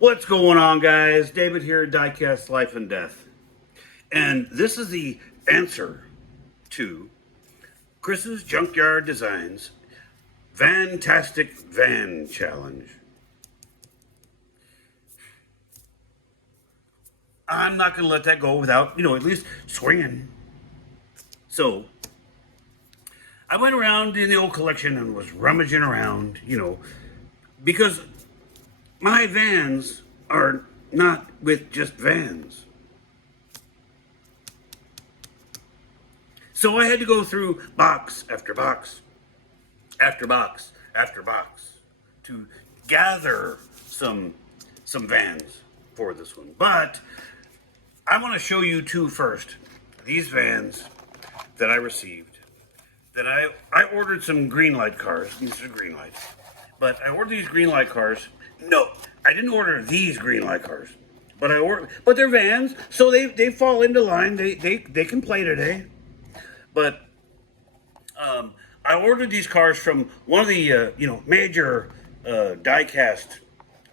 What's going on, guys? David here, Diecast Life and Death. And this is the answer to Chris's Junkyard Designs Fantastic Van Challenge. I'm not going to let that go without, at least swinging. So, I went around in the old collection and was rummaging around, because my vans are not with just vans. So I had to go through box after box after box after box to gather some vans for this one. But I want to show you two first. These vans that I received. That I ordered some green light cars. These are green lights. But I ordered these green light cars. No, I didn't order these green light cars. But they're vans, so they fall into line. They can play today. But I ordered these cars from one of the major diecast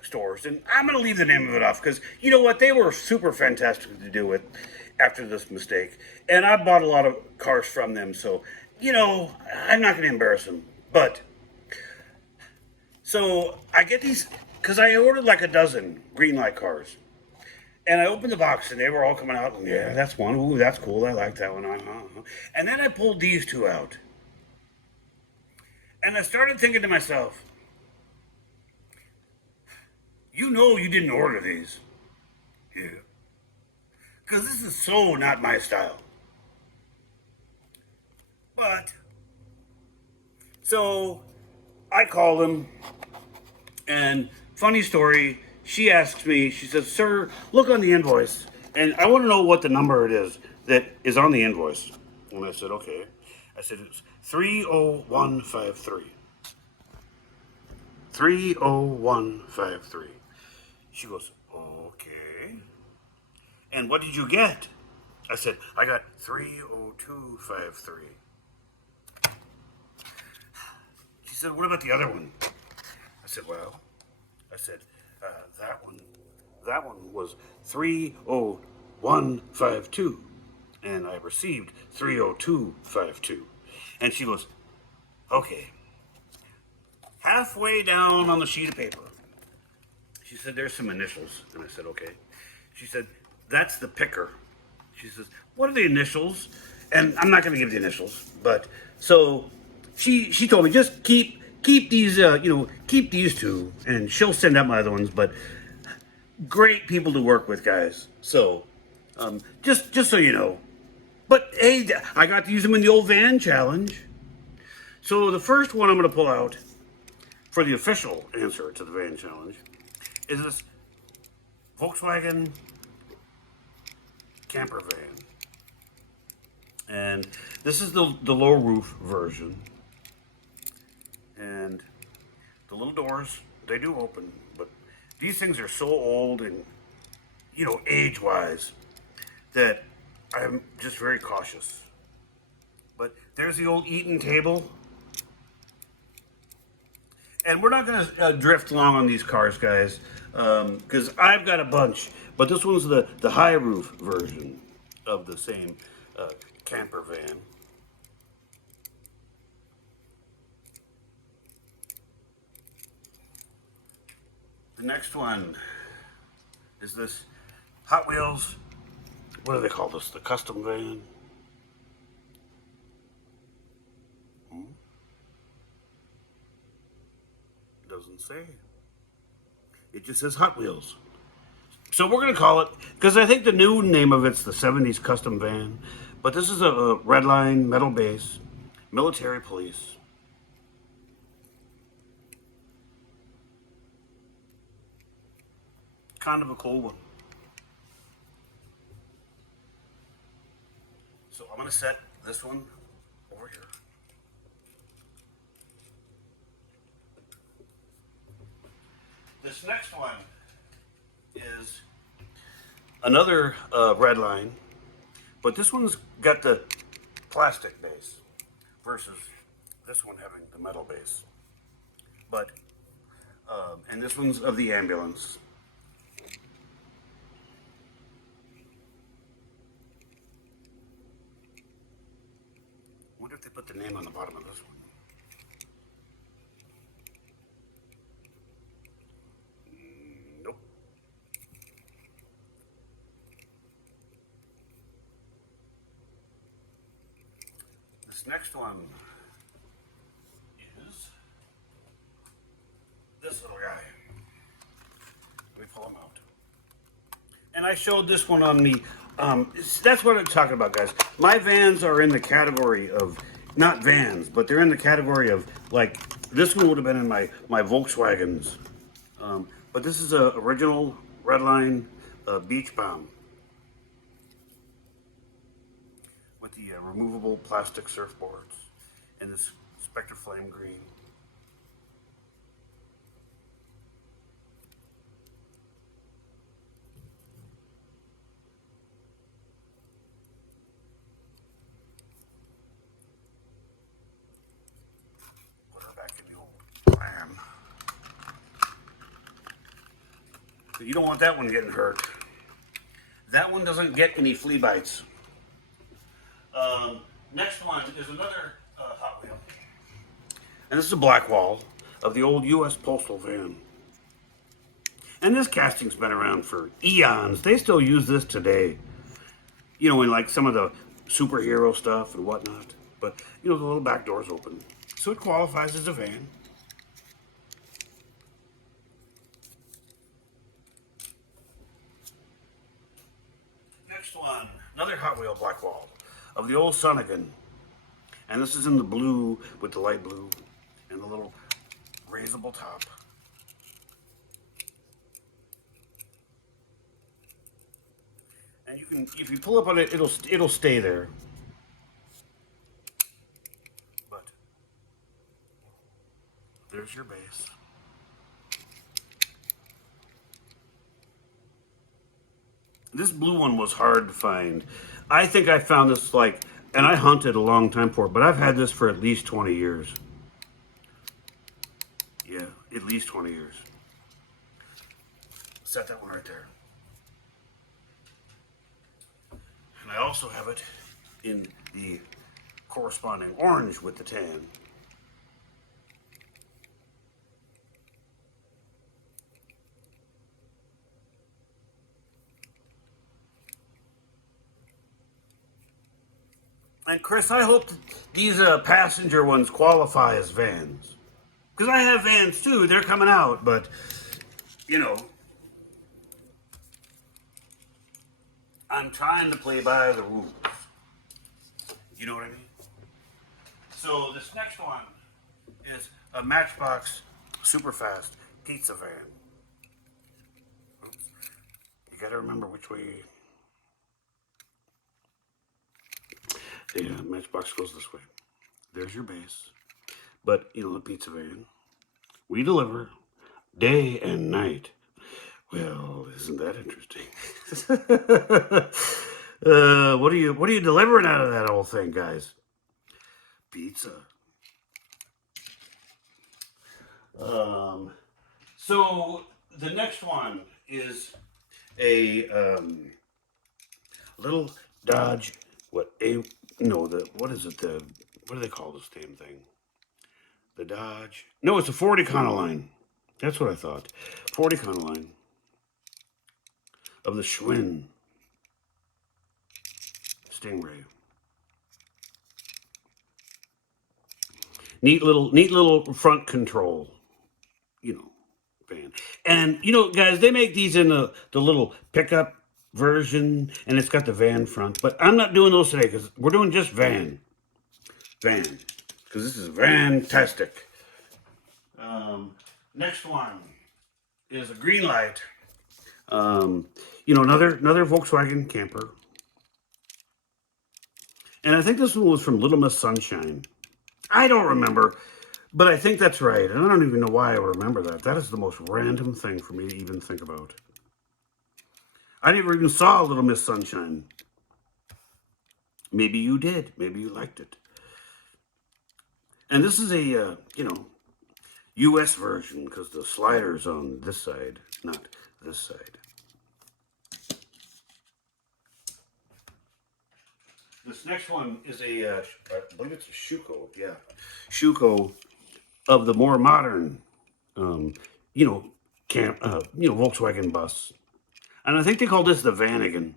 stores, and I'm going to leave the name of it off because you know what, they were super fantastic to do with after this mistake, and I bought a lot of cars from them, so I'm not going to embarrass them. But so I get these because I ordered like a dozen green light cars. And I opened the box, and they were all coming out. And yeah, that's one. Ooh, that's cool. I like that one. And then I pulled these two out. And I started thinking to myself, you didn't order these. Yeah. Because this is so not my style. But, so I called them, and funny story, she asks me, she says, "Sir, look on the invoice, and I want to know what the number it is that is on the invoice." And I said, "Okay." I said, "It's 30153. 30153. She goes, "Okay. And what did you get?" I said, "I got 30253. She said, "What about the other one?" I said, that one was 30152, and I received 30252. And she goes, "Okay." Halfway down on the sheet of paper, she said, "There's some initials." And I said, "Okay." She said, "That's the picker." She says, "What are the initials?" And I'm not going to give the initials, but so she told me, just keep these, keep these two, and she'll send out my other ones. But great people to work with, guys. So, just so you know. But hey, I got to use them in the old van challenge. So the first one I'm going to pull out for the official answer to the van challenge is this Volkswagen camper van. And this is the low roof version. And the little doors, they do open, but these things are so old and, age-wise, that I'm just very cautious. But there's the old eating table. And we're not going to drift long on these cars, guys, because I've got a bunch. But this one's the high roof version of the same camper van. The next one is this Hot Wheels, what do they call this? The custom van? Doesn't say. It just says Hot Wheels. So we're going to call it, because I think the new name of it's the 70s custom van. But this is a red line, metal base, military police. Kind of a cool one. So I'm going to set this one over here. This next one is another red line, but this one's got the plastic base versus this one having the metal base. But, and this one's of the ambulance. put the name on the bottom of this one. Nope. This next one is this little guy. Let me pull him out. And I showed this one on the, that's what I'm talking about, guys. My vans are in the category of, not vans, but they're in the category of, like, this one would have been in my Volkswagens. But this is a original Redline beach bomb with the removable plastic surfboards and this Spectre Flame Green. Put her back in the old plan. But you don't want that one getting hurt. That one doesn't get any flea bites. Next one is another Hot Wheel. And this is a black wall of the old U.S. Postal van. And this casting's been around for eons. They still use this today. You know, in like some of the superhero stuff and whatnot. But, you know, the little back door's open. So it qualifies as a van. Next one, another Hot Wheel black wall of the old Sonigan. And this is in the blue with the light blue and the little raisable top. And you can, if you pull up on it, it'll stay there. But there's your base. This blue one was hard to find. I think I found this like, and I hunted a long time for it, but I've had this for at least 20 years. Yeah, at least 20 years. Set that one right there. And I also have it in the corresponding orange with the tan. And Chris, I hope that these passenger ones qualify as vans. Because I have vans too, they're coming out, but, you know, I'm trying to play by the rules. You know what I mean? So this next one is a Matchbox Superfast pizza van. Oops. You gotta remember which way. Yeah, Matchbox goes this way. There's your base. But, you know, the pizza van, we deliver day and night. Well, isn't that interesting? What are you delivering out of that old thing, guys? Pizza. So the next one is a little Dodge. What is it? What do they call this damn thing? The Dodge. No, it's a 40 Econoline. That's what I thought. 40 Econoline of the Schwinn Stingray. Neat little front control, you know, van. And you know, guys, they make these in the little pickup version, and it's got the van front. But I'm not doing those today because we're doing just van. Because this is VANTASTIK. Next one is a green light. You know, another Volkswagen camper. And I think this one was from Little Miss Sunshine. I don't remember, but I think that's right. And I don't even know why I remember that. That is the most random thing for me to even think about. I never even saw Little Miss Sunshine. Maybe you did. Maybe you liked it. And this is a, you know, U.S. version because the slider's on this side, not this side. This next one is I believe it's a Schuko, yeah. Schuko of the more modern, you know, Volkswagen bus. And I think they call this the Vanagon.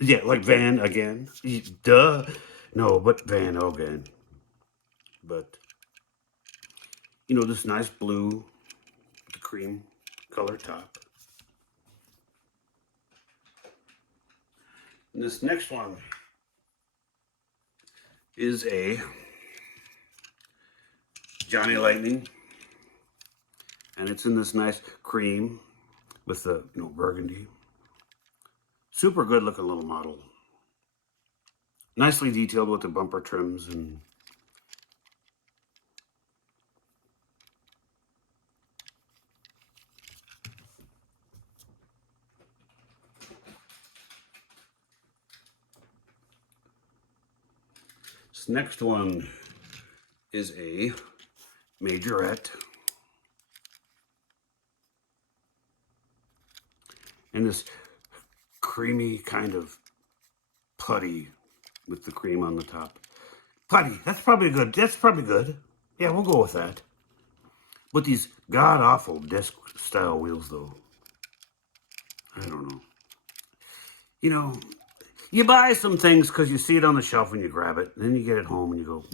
Yeah, like Van again. Duh. No, but Van again. But, this nice blue with the cream color top. And this next one is a Johnny Lightning. And it's in this nice cream with the, burgundy. Super good looking little model. Nicely detailed with the bumper trims and this next one is a Majorette. And this creamy kind of putty with the cream on the top. Putty, that's probably good. That's probably good. Yeah, we'll go with that. With these god-awful disc-style wheels, though. I don't know. You buy some things because you see it on the shelf and you grab it. And then you get it home and you go,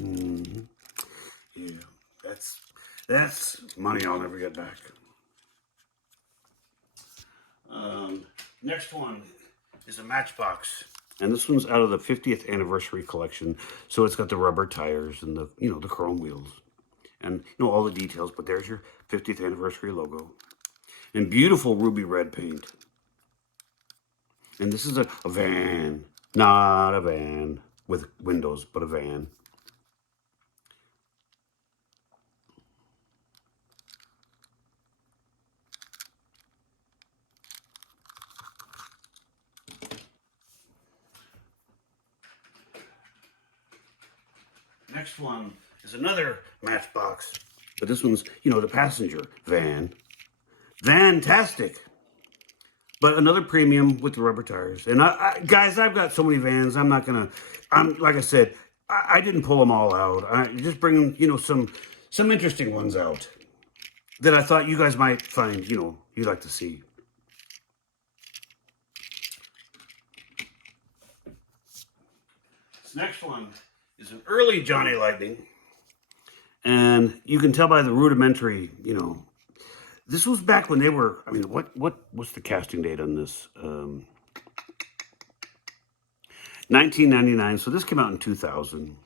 yeah, that's money I'll never get back. Next one is a Matchbox. And this one's out of the 50th anniversary collection. So it's got the rubber tires and the, the chrome wheels. And, all the details. But there's your 50th anniversary logo. And beautiful ruby red paint. And this is a van. Not a van with windows, but a van. Next one is another Matchbox, but this one's, the passenger van. VANTASTIK. But another premium with the rubber tires. And guys, I've got so many vans. I'm like I said, I didn't pull them all out. I just bring, some interesting ones out that I thought you guys might find, you'd like to see. This next one is an early Johnny Lightning. And you can tell by the rudimentary, this was back when they were, what's the casting date on this? 1999, so this came out in 2000.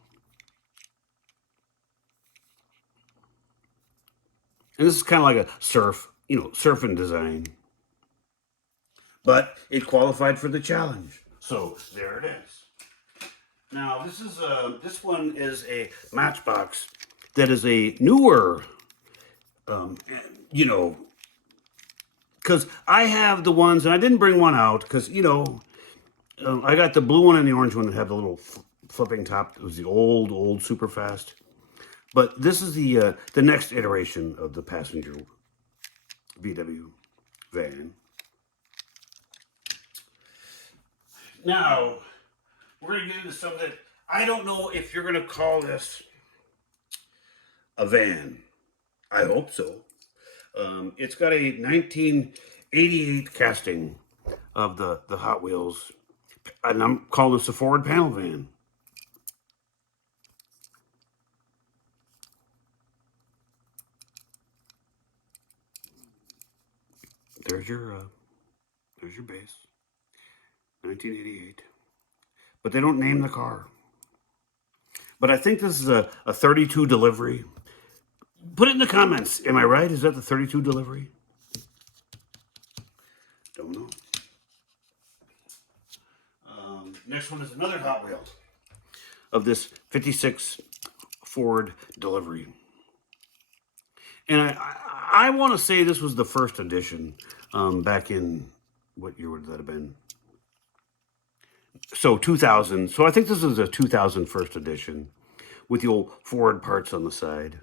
And this is kind of like a surfing design. But it qualified for the challenge. So there it is. Now this one is a Matchbox that is a newer, because I have the ones, and I didn't bring one out because, I got the blue one and the orange one that have the little flipping top. It was the old super fast. But this is the next iteration of the passenger VW van. Now, we're going to get into something that I don't know if you're going to call this a van. I hope so. It's got a 1988 casting of the Hot Wheels. And I'm calling this a forward panel van. There's your base. 1988. But they don't name the car. But I think this is a 32 delivery. Put it in the comments. Am I right? Is that the 32 delivery? Don't know. Next one is another Hot Wheel of this 56 Ford delivery. And I want to say this was the first edition back in, what year would that have been? So 2000. So I think this is a 2000 first edition with the old Ford parts on the side.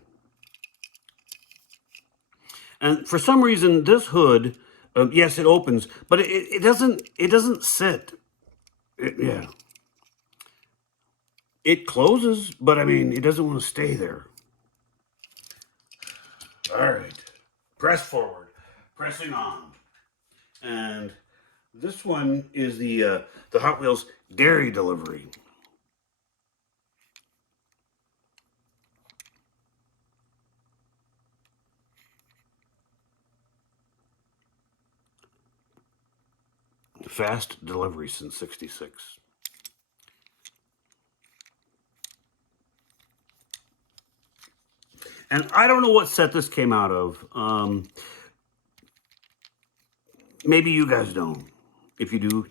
And for some reason, this hood, yes, it opens, but it doesn't sit. Yeah. It closes, but I mean, it doesn't want to stay there. All right, press forward, pressing on. And this one is the Hot Wheels Dairy Delivery. Fast delivery since '66. And I don't know what set this came out of. Maybe you guys don't. If you do,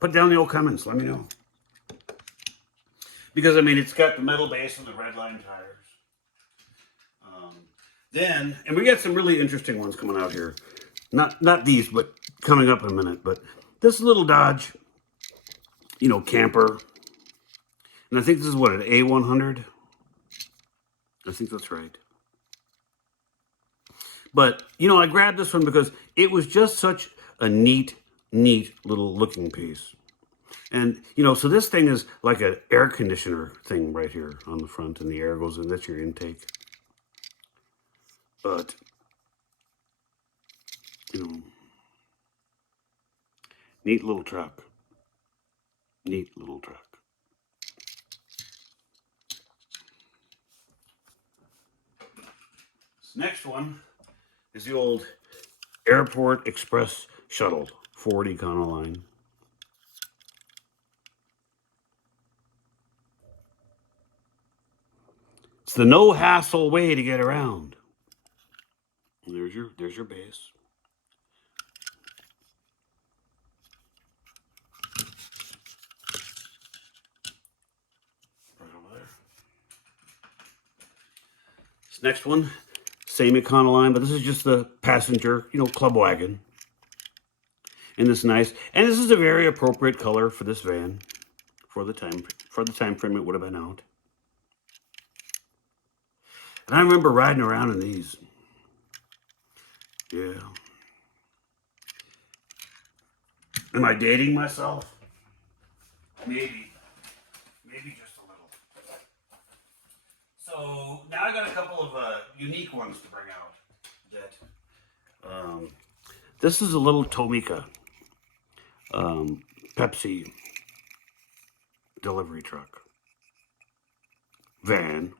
put down the old comments. Let me know. Because, I mean, it's got the metal base and the red line tires. And we got some really interesting ones coming out here. Not these, but coming up in a minute. But this little Dodge, camper. And I think this is what, an A100? I think that's right. But, I grabbed this one because it was just such a neat little looking piece. And, so this thing is like an air conditioner thing right here on the front, and the air goes in. That's your intake. But, neat little truck. Neat little truck. This next one is the old Airport Express Shuttle, Ford Econoline. It's the no-hassle way to get around. And there's your base. Right over there. This next one, same Econoline, but this is just the passenger, club wagon. And this nice, and this is a very appropriate color for this van, for the time frame it would have been out. And I remember riding around in these. Yeah. Am I dating myself? Maybe just a little. So now I got a couple of unique ones to bring out. That this is a little Tomica Pepsi delivery truck van.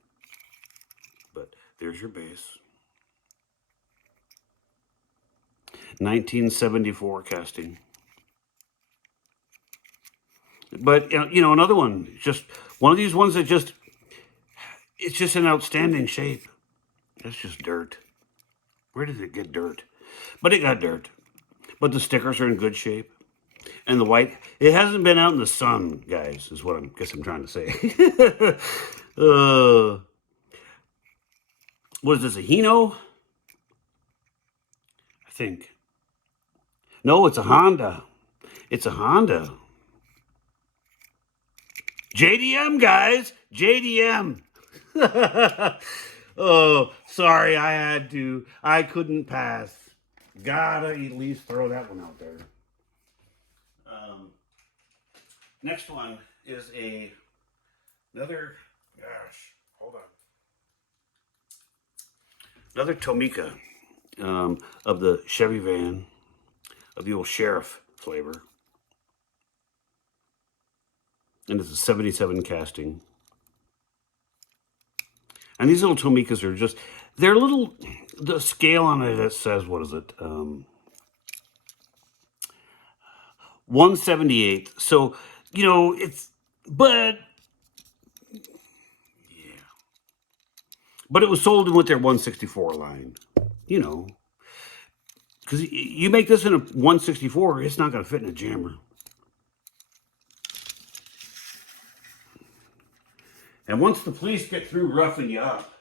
But there's your base. 1974 casting. But, another one, just one of these ones that it's just in outstanding shape. That's just dirt. Where did it get dirt? But it got dirt. But the stickers are in good shape. And the white, it hasn't been out in the sun, guys, is what I guess I'm trying to say. What is this, a Hino? I think. No, it's a Honda. It's a Honda. JDM, guys. JDM. Oh, sorry, I couldn't pass. Gotta at least throw that one out there. Next one is another, hold on. Another Tomica of the Chevy van, of the old Sheriff flavor. And it's a 77 casting. And these little Tomicas are just, they're little, the scale on it says, what is it? 178. So, but it was sold with their 164 line, because you make this in a 164, it's not going to fit in a Jammer. And once the police get through roughing you up,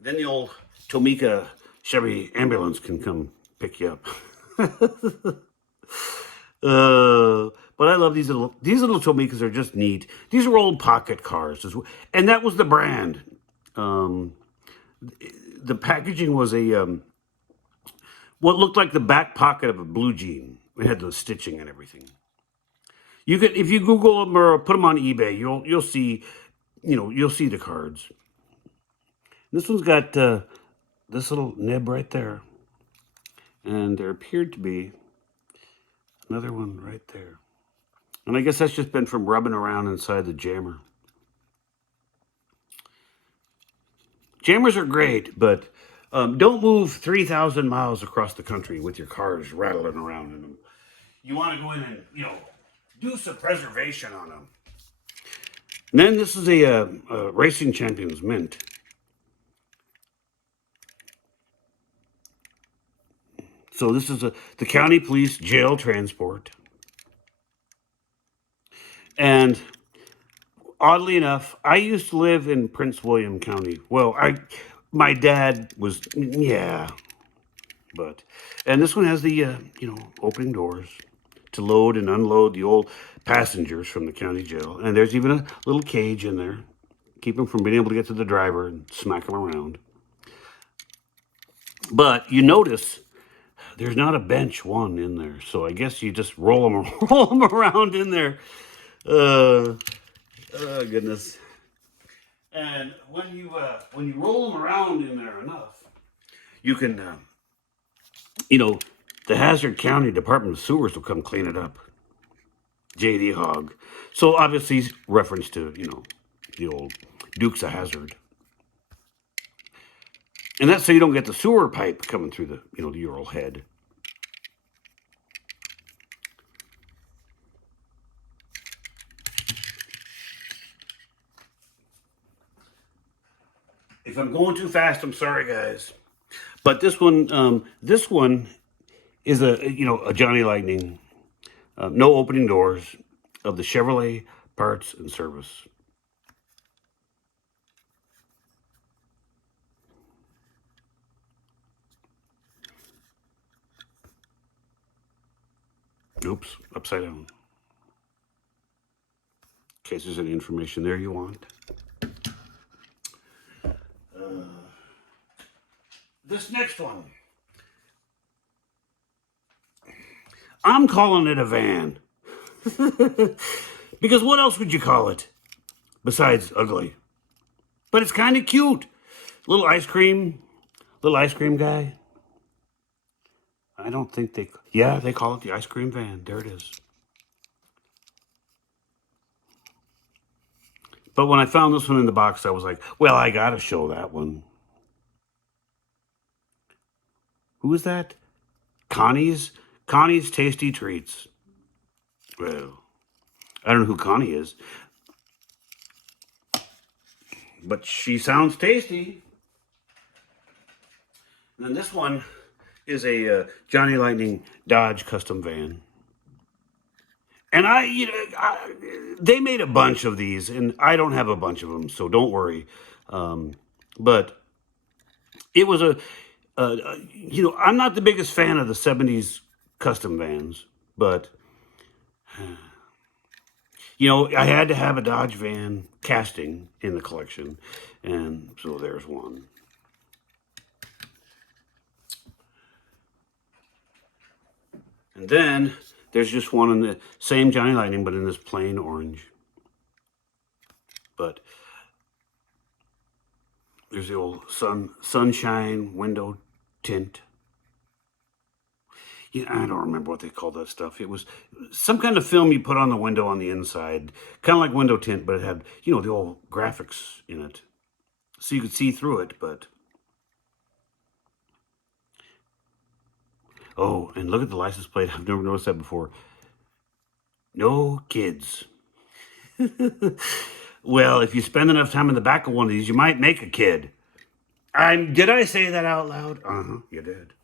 then the old Tomica Chevy ambulance can come pick you up. But I love these little Tomicas are just neat. These are old pocket cars, and that was the brand. The packaging was what looked like the back pocket of a blue jean. It had the stitching and everything. You could, if you Google them or put them on eBay, you'll see, you'll see the cards. This one's got this little nib right there, and there appeared to be another one right there. And I guess that's just been from rubbing around inside the jammer. Jammers are great, but don't move 3,000 miles across the country with your cars rattling around in them. You want to go in and, do some preservation on them. And then this is a Racing Champions Mint. So this is the county police jail transport. And oddly enough, I used to live in Prince William County. Well, my dad was, yeah, but, and this one has the, opening doors to load and unload the old passengers from the county jail. And there's even a little cage in there, keep them from being able to get to the driver and smack them around. But you notice there's not a bench one in there, so I guess you just roll them around in there. Oh goodness! And when you roll them around in there enough, you can, the Hazard County Department of Sewers will come clean it up. JD Hogg. So obviously, reference to the old Dukes of Hazzard. And that's so you don't get the sewer pipe coming through the the Ural head. If I'm going too fast, I'm sorry, guys. But this one is a Johnny Lightning, no opening doors of the Chevrolet parts and service. Oops, upside down. In case there's any information there you want. This next one, I'm calling it a van. Because what else would you call it besides ugly? But it's kind of cute. Little ice cream guy. I don't think they call it the ice cream van. There it is. But when I found this one in the box, I was like, well, I got to show that one. Who is that? Connie's Tasty Treats. Well, I don't know who Connie is, but she sounds tasty. And then this one is a Johnny Lightning Dodge custom van. And they made a bunch of these, and I don't have a bunch of them, so don't worry. But it was I'm not the biggest fan of the 70s custom vans, but, I had to have a Dodge van casting in the collection, and so there's one. And then there's just one in the same Johnny Lightning, but in this plain orange. But there's the old sunshine window tint. I don't remember what they called that stuff. It was some kind of film you put on the window on the inside, kind of like window tint, but it had, the old graphics in it. So you could see through it, but... Oh, and look at the license plate. I've never noticed that before. No kids. Well, if you spend enough time in the back of one of these, you might make a kid. Did I say that out loud? Uh-huh, you did.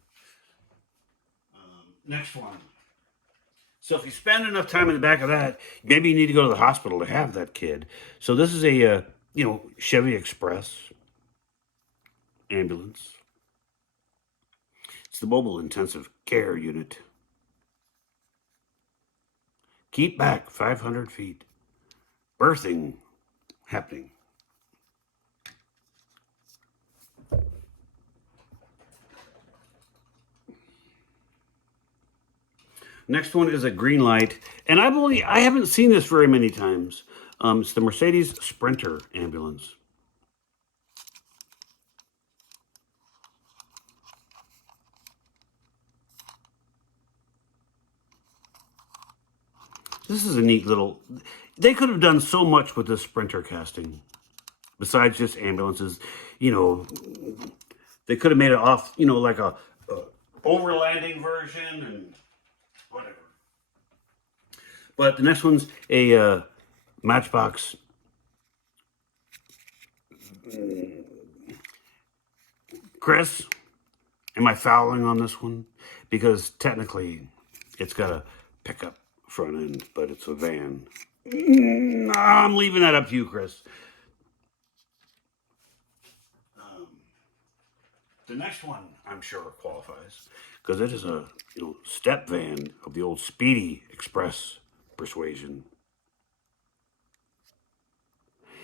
Next one. So if you spend enough time in the back of that, maybe you need to go to the hospital to have that kid. So this is a, Chevy Express ambulance. It's the mobile intensive care unit. Keep back 500 feet. Birthing happening. Next one is a green light, and I haven't seen this very many times. It's the Mercedes Sprinter ambulance. This is a neat little. They could have done so much with this Sprinter casting, besides just ambulances. You know, they could have made it off. You know, like a overlanding version and whatever. But the next one's a Matchbox. Chris, am I fouling on this one? Because technically, it's got a pickup front end, but it's a van. I'm leaving that up to you, Chris. The next one, I'm sure, qualifies because it is a step van of the old Speedy Express persuasion.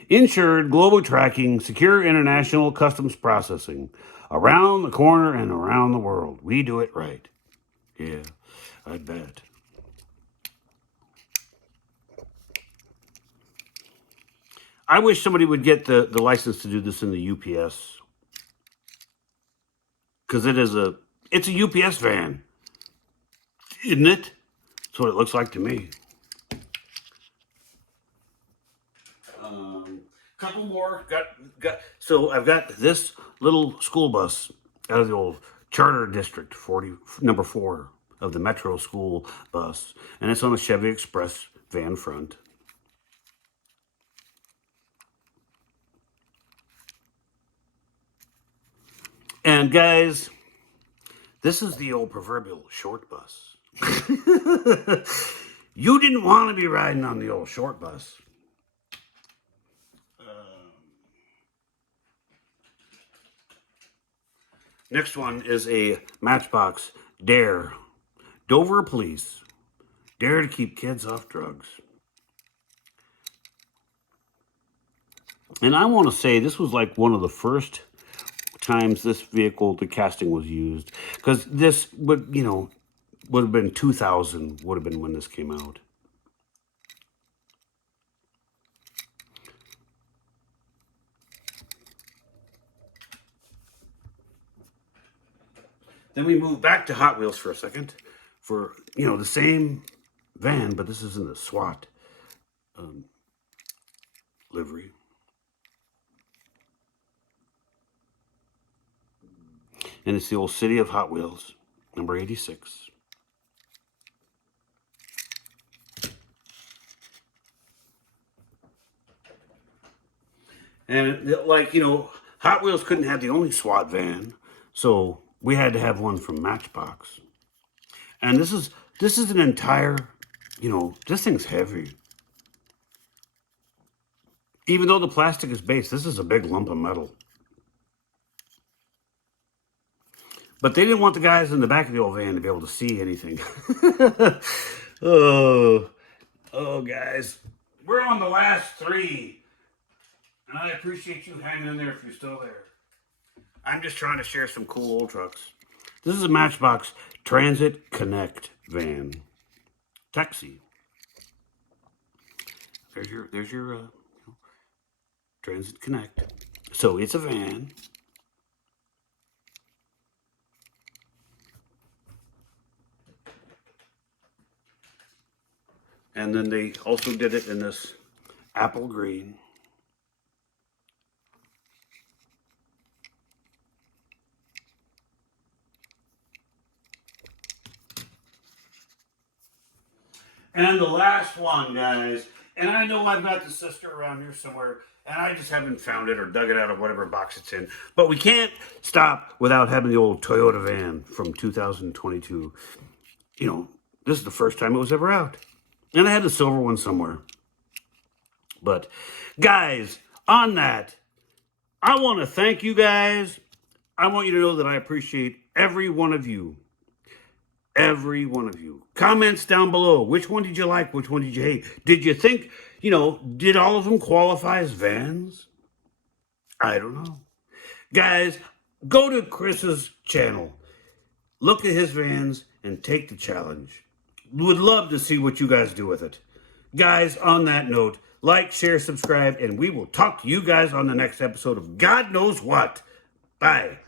Insured, global tracking, secure international customs processing. Around the corner and around the world. We do it right. Yeah, I bet. I wish somebody would get the license to do this in the UPS. Because it's a UPS van. Isn't it? That's what it looks like to me. Couple more. So I've got this little school bus out of the old Charter District 40, number 4 of the Metro School bus, and it's on a Chevy Express van front. And guys, this is the old proverbial short bus. You didn't want to be riding on the old short bus. Next one is a Matchbox Dare. Dover Police. Dare to keep kids off drugs. And I want to say this was like one of the first times this vehicle, the casting was used. Because this would have been 2000, would have been when this came out. Then we move back to Hot Wheels for a second for, the same van, but this is in the SWAT livery. And it's the old City of Hot Wheels, number 86. And Hot Wheels couldn't have the only SWAT van, so we had to have one from Matchbox. And this is an entire, this thing's heavy. Even though the plastic is base, this is a big lump of metal. But they didn't want the guys in the back of the old van to be able to see anything. Oh, guys. We're on the last 3. And I appreciate you hanging in there if you're still there. I'm just trying to share some cool old trucks. This is a Matchbox Transit Connect van. Taxi. There's your Transit Connect. So it's a van. And then they also did it in this apple green. And the last one, guys, and I know I've got the sister around here somewhere, and I just haven't found it or dug it out of whatever box it's in. But we can't stop without having the old Toyota van from 2022. This is the first time it was ever out. And I had the silver one somewhere. But, guys, on that, I want to thank you guys. I want you to know that I appreciate every one of you. Every one of you. Comments down below. Which one did you like? Which one did you hate? Did you think, did all of them qualify as vans? I don't know. Guys, go to Chris's channel. Look at his vans and take the challenge. Would love to see what you guys do with it. Guys, on that note, like, share, subscribe, and we will talk to you guys on the next episode of God Knows What. Bye.